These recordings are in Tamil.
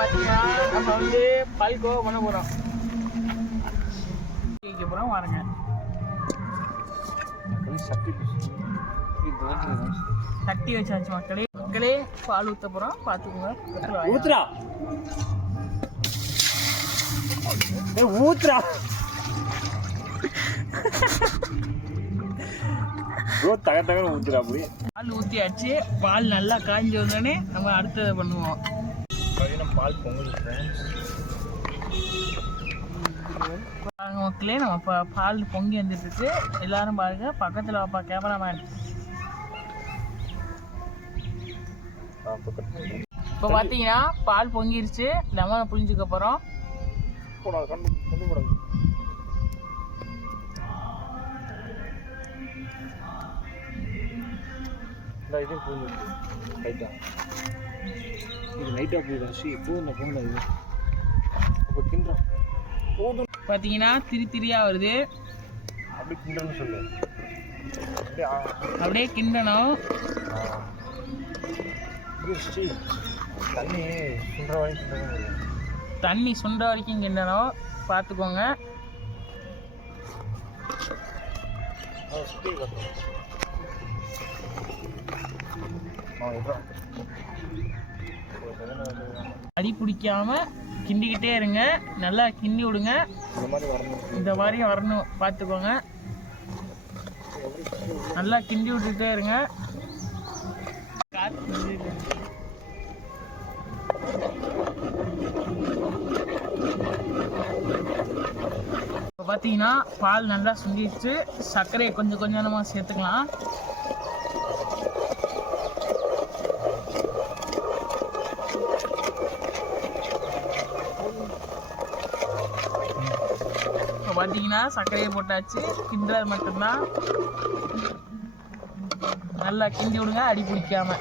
பார்த்தீங்கன்னா நம்ம வந்து பால்கோவா பண்ண போகிறோம். வைக்க போகிறோம் வாருங்க. சட்டி வச்சாச்சு மக்களே. மக்களே பால் ஊற்ற போகிறோம், பார்த்துக்கோங்க. ஊத்துறா ஊத்துறா தகத்தகன்னு ஊத்துறா. அப்படி பால் ஊற்றியாச்சு. பால் நல்லா காய்ஞ்சி வந்தோடனே நம்ம அடுத்ததை பண்ணுவோம். பால் பொங்கல் மக்களே, நம்ம பால் பொங்கி வந்துட்டு இருக்கு. எல்லாரும் பாருங்க. பக்கத்தில் வாப்பா கேமராமேன். இப்போ பார்த்தீங்கன்னா பால் பொங்கிருச்சு. லெமனை புழிஞ்சுக்க போகிறோம். பார்த்தீங்கன்னா திரி திரியா வருது. அப்படியே கிண்டணும். தண்ணி சுண்ட வரைக்கும் கிண்டணும், பார்த்துக்கோங்க. அடி பிடிக்காம கிண்டிக்கிட்டே இருங்க. நல்லா கிண்டி விடுங்க. இந்த மாதிரி வரணும், பார்த்துக்கோங்க. நல்லா கிண்டி விட்டுட்டே இருங்க. இப்போ பார்த்தீங்கன்னா பால் நல்லா சுண்டிடுச்சு. சர்க்கரையை கொஞ்சம் கொஞ்சமாக சேர்த்துக்கலாம். இப்போ பார்த்தீங்கன்னா சர்க்கரையை போட்டாச்சு. கிண்டல் மட்டும்தான். நல்லா கிண்டி விடுங்க, அடி பிடிக்காம.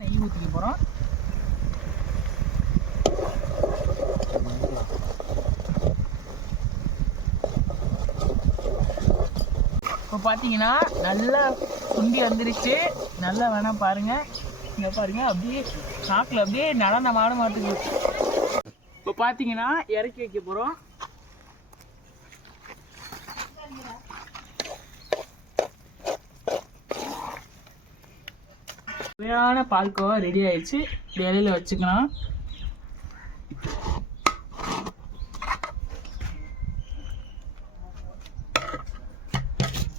நெய் ஊற்றிக்க போகிறோம். இப்போ பார்த்தீங்கன்னா நல்லா சுண்டி வந்துருச்சு. நல்லா வேணா பாருங்க. இங்கே பாருங்க, அப்படியே சாக்கில் அப்படியே நடனம் ஆட மாட்டேங்குது. இப்போ பார்த்தீங்கன்னா இறக்கி வைக்க போகிறோம். சுவையான பால்கோவா ரெடி ஆயிடுச்சு. இப்படி இலையில வச்சுக்கலாம்.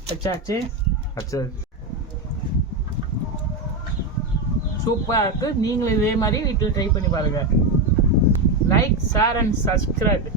வச்சாச்சு. சூப்பராக இருக்குது. நீங்களும் இதே மாதிரி வீட்டில் ட்ரை பண்ணி பாருங்கள். Like, share and subscribe.